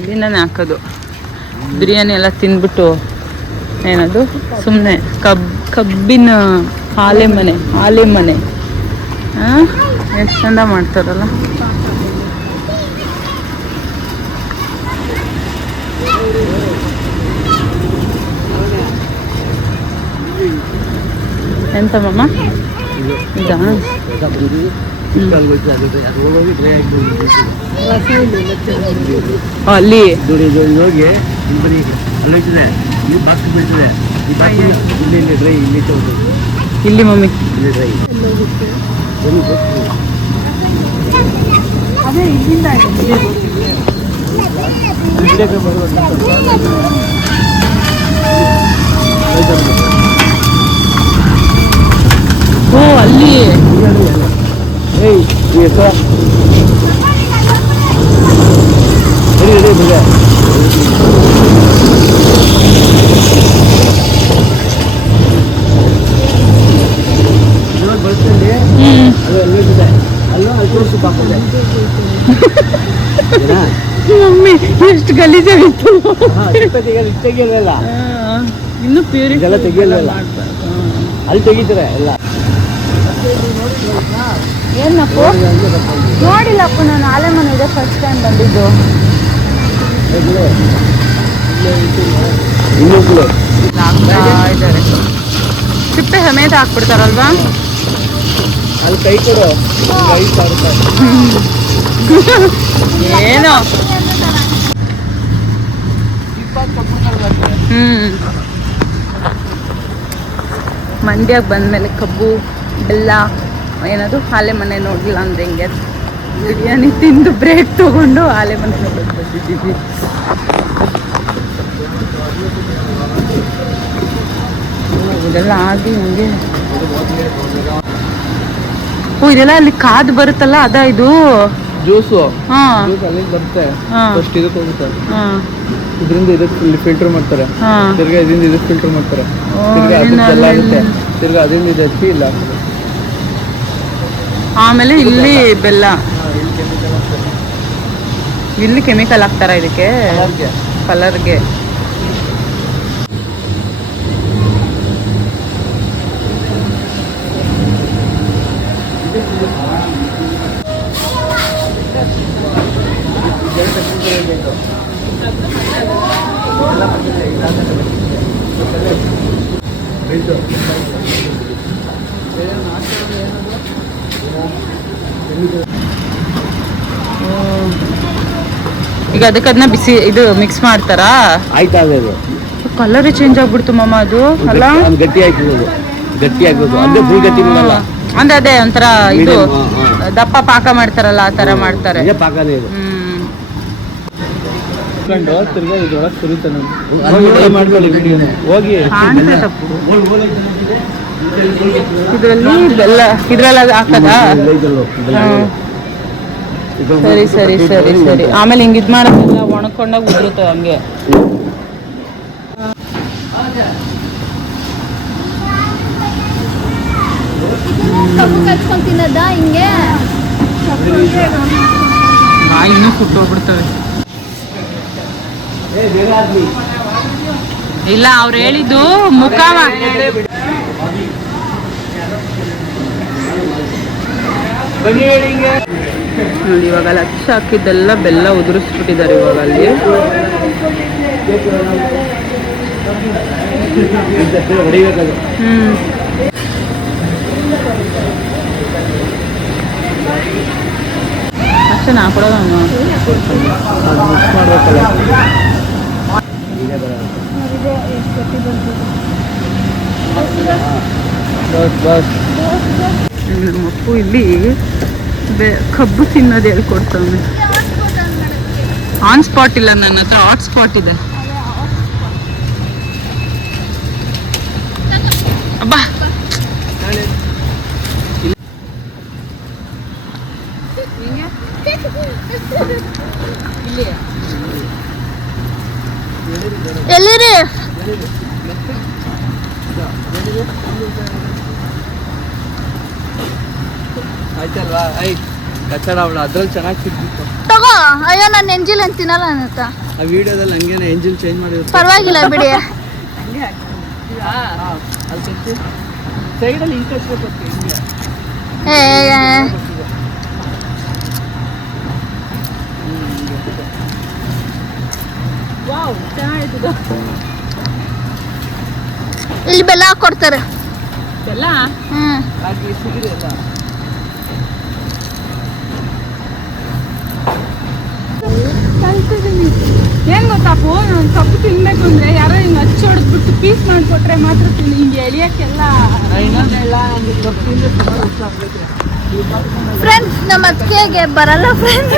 ಇಲ್ಲಿಂದಾನೆ ಹಾಕೋದು. ಬಿರಿಯಾನಿ ಎಲ್ಲ ತಿಂದ್ಬಿಟ್ಟು ಏನದು ಸುಮ್ಮನೆ ಕಬ್ಬಿನ ಆಲೆ ಮನೆ ಎಷ್ಟು ಚಂದ ಮಾಡ್ತಾರಲ್ಲ. ಎಂತ ಮಮ್ಮ ಇದಾ ಅಲ್ಲಿ ಹೋಗಿ ಇಲ್ಲಿ ಮಮ್ಮಿ ಓ ಅಲ್ಲಿ ಮಮ್ಮಿ ಎಷ್ಟು ಗಲೀಜಾಗಿತ್ತು. ಇನ್ನು ಪ್ಯೂರಿಫೈ ತೆಗಿಯಲ್ಲ ಅಲ್ಲಿ ತೆಗಿತಾರೆ ಎಲ್ಲ. ಏನಪ್ಪ ನೋಡಿಲ್ಲಪ್ಪ ನಾನು ಆಲೆ ಮನೆಗೆ ಫಸ್ಟ್ ಟೈಮ್ ಬಂದಿದ್ದು. ಇದ್ದಾರೆ ಸಿಪ್ಪೆ ಸಮೇತ ಹಾಕ್ಬಿಡ್ತಾರಲ್ವಾ. ಅಲ್ಲಿ ಕೈ ಕೊಡು 5,000 ರೂಪಾಯಿ. ಏನೋ ಮಂಡ್ಯಕ್ಕೆ ಬಂದಮೇಲೆ ಕಬ್ಬು ಬೆಲ್ಲ ಏನದು ಆಲೆ ಮನೆ ನೋಡಿಲ್ಲ ಅಂದ್ರೆ ಹೆಂಗೆ. ಬಿರಿಯಾನಿ ತಿಂದು ಬ್ರೇಕ್ ತಗೊಂಡು ಆಲೆ ಮನೆ ನೋಡೋದು ಬಂದಿದ್ದೀವಿ. ಇದೆಲ್ಲ ಆಗಿ ಹಂಗೆ ಓ ಇದೆಲ್ಲ ಅಲ್ಲಿ ಕಾದು ಬರುತ್ತಲ್ಲ ಅದ ಇದು ಜ್ಯೂಸು ಹಾ ಅಲ್ಲಿ ಬರುತ್ತೆ. ಹಾ ಫಸ್ಟ್ ಇದಕ್ಕೆ ಹೋಗುತ್ತೆ, ಹಾ ಇದರಿಂದ ಇದಕ್ಕೆ ಇಲ್ಲಿ ಫಿಲ್ಟರ್ ಮಾಡ್ತಾರೆ, ಹಾ ತಿರ್ಗಾ ಇದರಿಂದ ಇದಕ್ಕೆ ಫಿಲ್ಟರ್ ಮಾಡ್ತಾರೆ, ಓ, ತಿರ್ಗಾ ಇನ್ನು ಅದಕ್ಕೆಲ್ಲ ಅಲ್ಲಿ- ಆಗುತ್ತೆ, ತಿರ್ಗಾ ಅದರಿಂದ ಇದು ಹಚ್ಚಿ ಇಲ್ಲ ಹಾಕ್ತಾರೆ. ಆಮೇಲೆ ಇಲ್ಲಿ ಬೆಲ್ಲ ಇಲ್ಲಿ ಕೆಮಿಕಲ್ ಹಾಕ್ತಾರ ಇದಕ್ಕೆ ಕಲರ್ಗೆ. ಈಗ ಅದಕ್ಕೆ ಅದನ್ನ ಬಿಸಿ ಇದು ಮಿಕ್ಸ್ ಮಾಡ್ತಾರಾ. ಆಯ್ತಾ ಅದು ಕಲರ್ ಚೇಂಜ್ ಆಗ್ಬಿಡ್ತು ಮಮ್ಮ ಅದು ಅಲ್ಲ. ಗಟ್ಟಿ ಆಯ್ತದೆ, ಅದು ಗಟ್ಟಿ ಆಗ್ಬೋದು. ಅಂದ್ರೆ ಫುಲ್ ಗಟ್ಟಿ ಮಾಡಲ್ಲ, ಅಂದ್ರೆ ಅದೇ ಒಂಥರ ಇದು Medium, ದಪ್ಪ ಪಾಕ ಮಾಡ್ತಾರಲ್ಲ ಆ ತರ ಮಾಡ್ತಾರೆ. ಇದೇ ಪಾಕನೇ ಇದು. ತಿರ್ಗಾ ಇದ್ರೊಳಗೆ ಸುರಿತಾನೆ ಮಾಡ್ಕೊಳ್ಳಿ ವಿಡಿಯೋನ ಹೋಗಿ ಕಾಣ್ತೆ ತಪ್ಪು. ಇದ್ರಲ್ಲಿ ಬೆಲ್ಲ ಇದ್ರಲ್ಲಿ ಹಾಕದಾ. ಸರಿ ಸರಿ ಸರಿ ಸರಿ. ಆಮೇಲೆ ಹಿಂಗ್ ಇದ್ ಮಾಡೋದಿಲ್ಲ, ಒಣಕೊಂಡಾಗ ಉದುರುತ್ತೆ ಹಂಗೆ. ಕಬ್ಬು ಕಚ್ಕೊಂಡ್ ತಿನ್ನದ ಹಿಂಗೆ. ಇನ್ನೂ ಸುಟ್ಟೋಗ್ಬಿಡ್ತವೆ. ಇಲ್ಲ ಅವ್ರು ಹೇಳಿದ್ದು ಮುಖ ನೋಡಿ ಇವಾಗ ಲಕ್ಷ ಹಾಕಿದ್ದೆಲ್ಲ ಬೆಲ್ಲ ಉದುರಿಸ್ಬಿಟ್ಟಿದ್ದಾರೆ ಇವಾಗ ಅಲ್ಲಿ. ಅಷ್ಟೇ ನಾ ಕೊಡೋದು ಮಿಕ್ಸ್ ಮಾಡ್ಬೇಕಲ್ಲ. ಬಸ್ ಬಸ್ ನಮ್ಮ ಅಪ್ಪು ಇಲ್ಲಿ ಕಬ್ಬು ತಿನ್ನೋದು ಹೇಳ್ಕೊಡ್ತಾನೆ. ಆನ್ ಸ್ಪಾಟ್ ಇಲ್ಲ, ನನ್ನ ಹತ್ರ ಹಾಟ್ ಸ್ಪಾಟ್ ಇದೆ. ಅಬ್ಬಾ ಎಲ್ಲಿರಿ? ಆಯ್ತಲ್ವಾ? ಕಚ್ಚಡ ಅವಳು ಅದ್ರಲ್ಲಿ ಚೆನ್ನಾಗಿ ಸಿಗ್ತಿತ್ತು. ತಗೋ. ಅಯ್ಯೋ ನಾನು ಎಂಜಿಲ್ ಅಂತ ತಿನ್ನಲ್ಲ ಅನ್ನತ್ತ. ಆ ವಿಡಿಯೋದಲ್ಲಿ ಹಂಗೇನೆ ಎಂಜಿನ್ ಚೇಂಜ್ ಮಾಡಿರ್ತಾರೆ. ಪರವಾಗಿಲ್ಲ ಬಿಡಿ. ಅಲ್ಲಿ ಸೈಡಲ್ಲಿ ಇಂಕ್ ಹಚ್ಬೇಕು ಹಿಂಗೆ. ವಾವ್ ಚೆನ್ನಾಗಿತ್ತು. ಇಲ್ಲಿ ಬೆಲ್ಲ ಹಾಕೊಡ್ತಾರೆ. ಎಲ್ಲ ಹಾಗೆ ಸಿಗಿದೆ ಅಲ್ಲ. ಏನ್ ಗೊತ್ತಪ್ಪ, ನಾನು ಕಬ್ಬು ತಿನ್ಬೇಕು ಅಂದ್ರೆ ಯಾರೋ ಹಿಂಗೆ ಹಚ್ಚಿ ಹೊಡೆದ್ಬಿಟ್ಟು ಪೀಸ್ ಮಾಡಿಕೊಟ್ರೆ ಮಾತ್ರ ತಿನ್ನಿ. ಹಿಂಗೆ ಎಳಿಯಕ್ಕೆಲ್ಲ ಫ್ರೆಂಡ್ಸ್ ನಮ್ಮ ಅತ್ತಿಗೆಗೆ ಬರಲ್ಲ ಫ್ರೆಂಡ್ಸ್.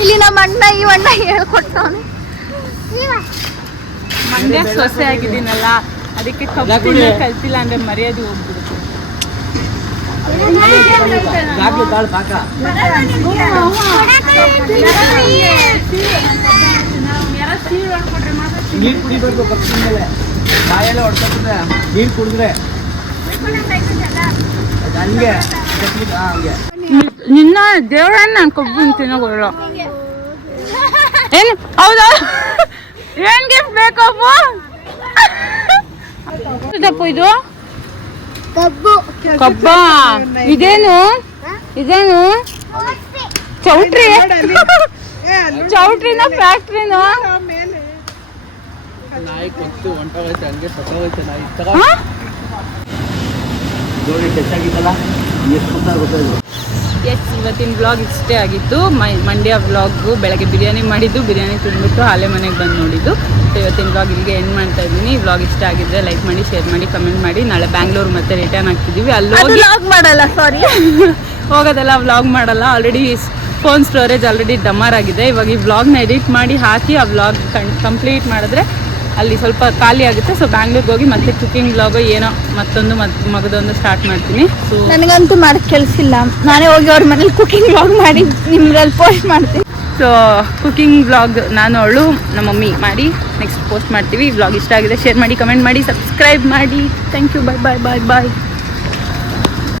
ಇಲ್ಲಿ ನಮ್ಮ ಅಣ್ಣ ಈ ಅಣ್ಣ ಹೇಳ್ಕೊಡ್ತಾವನು. ಮಂಡ್ಯ ಸೊಸೆ ಆಗಿದ್ದೀನಲ್ಲ, ಅದಕ್ಕೆ ಕಬ್ಬು ತಿನ್ನೋದು ಕಲ್ತಿಲ್ಲ ಅಂದ್ರೆ ಮರ್ಯಾದೆ ಹೋಗ್ಬಿಡುತ್ತೆ. ಕಾಳು ಪಾಕ ನೀರು ಕುಡಿಬೇಕು. ಕಪ್ಪಿನ ಮೇಲೆ ಬಾಯೆಲ್ಲ ಹೊಡ್ಕೊತದೆ. ನೀರು ಕುಡಿದ್ರೆ ಹಂಗೆ ಹಂಗೆ. ನಿನ್ನ ದೇವರನ್ನ ನಾನು ಕಬ್ಬು ತಿನ್ನೋಲ್ಲ. ಏನು ಹೌದಾ? ಏನ್ ಗಿಫ್ಟ್ ಬೇಕಪ್ಪ? ಇದು ಕಬ್ಬ. ಇದೇನು ಇದೇನು ಚೌಟ್ರಿ? ಚೌಟ್ರಿನ ಫ್ಯಾಕ್ಟ್ರಿನ? ನಾಯಿ ಕೊತ್ತು ಹೊಂಟೋಗೈತೆ, ಹಂಗೆ ಸತ್ತೋಗೈತೆ ನಾಯಿ. ನೋಡಿ ಹೆಚ್ಚಾಗಿತ್ತಲ್ಲ, ಎಷ್ಟು ಗೊತ್ತಾಗುತ್ತೆ. ಎಸ್, ಇವತ್ತಿನ ವ್ಲಾಗ್ ಇಷ್ಟೇ ಆಗಿತ್ತು. ಮಂಡ್ಯ ವ್ಲಾಗು. ಬೆಳಗ್ಗೆ ಬಿರಿಯಾನಿ ಮಾಡಿದ್ದು, ಬಿರಿಯಾನಿ ತಿಂದ್ಬಿಟ್ಟು ಆಲೆ ಮನೆಗೆ ಬಂದು ನೋಡಿದ್ದು. ಸೊ ಇವತ್ತಿನ ವ್ಲಾಗ್ ಇಲ್ಲಿಗೆ ಎಂಡ್ ಮಾಡ್ತಾ ಇದ್ದೀನಿ. ವ್ಲಾಗ್ ಇಷ್ಟ ಆಗಿದ್ರೆ ಲೈಕ್ ಮಾಡಿ, ಶೇರ್ ಮಾಡಿ, ಕಮೆಂಟ್ ಮಾಡಿ. ನಾಳೆ ಬ್ಯಾಂಗ್ಳೂರು ಮತ್ತೆ ರಿಟರ್ನ್ ಆಗ್ತಿದ್ದೀವಿ. ಅಲ್ಲಿ ವ್ಲಾಗ್ ಮಾಡಲ್ಲ, ಸಾರಿ. ಹೋಗೋದೆಲ್ಲ ವ್ಲಾಗ್ ಮಾಡಲ್ಲ. ಆಲ್ರೆಡಿ ಫೋನ್ ಸ್ಟೋರೇಜ್ ಆಲ್ರೆಡಿ ಡಮರ್ ಆಗಿದೆ. ಇವಾಗ ಈ ವ್ಲಾಗ್ನ ಎಡಿಟ್ ಮಾಡಿ ಹಾಕಿ ಆ ವ್ಲಾಗ್ ಕಂಪ್ಲೀಟ್ ಮಾಡಿದ್ರೆ ಅಲ್ಲಿ ಸ್ವಲ್ಪ ಖಾಲಿ ಆಗುತ್ತೆ. ಸೊ ಬ್ಯಾಂಗ್ಳೂರ್ಗೆ ಹೋಗಿ ಮತ್ತೆ ಕುಕಿಂಗ್ ವ್ಲಾಗು ಏನೋ ಮಗದೊಂದು ಸ್ಟಾರ್ಟ್ ಮಾಡ್ತೀನಿ. ಸೊ ನನಗಂತೂ ಮಾಡಕ್ಕೆ ಕೆಲಸಿಲ್ಲ. ನಾನೇ ಹೋಗಿ ಅವ್ರ ಮನೇಲಿ ಕುಕಿಂಗ್ ವ್ಲಾಗ್ ಮಾಡಿ ನಿಮ್ದ್ರಲ್ಲಿ ಪೋಸ್ಟ್ ಮಾಡ್ತೀನಿ. ಸೊ ಕುಕಿಂಗ್ ವ್ಲಾಗ್ ನಾನು ಅವಳು ನಮ್ಮ ಮಮ್ಮಿ ಮಾಡಿ ನೆಕ್ಸ್ಟ್ ಪೋಸ್ಟ್ ಮಾಡ್ತೀವಿ. ವ್ಲಾಗ್ ಇಷ್ಟ ಆಗಿದೆ ಶೇರ್ ಮಾಡಿ, ಕಮೆಂಟ್ ಮಾಡಿ, ಸಬ್ಸ್ಕ್ರೈಬ್ ಮಾಡಿ. Thank you. Bye bye bye bye.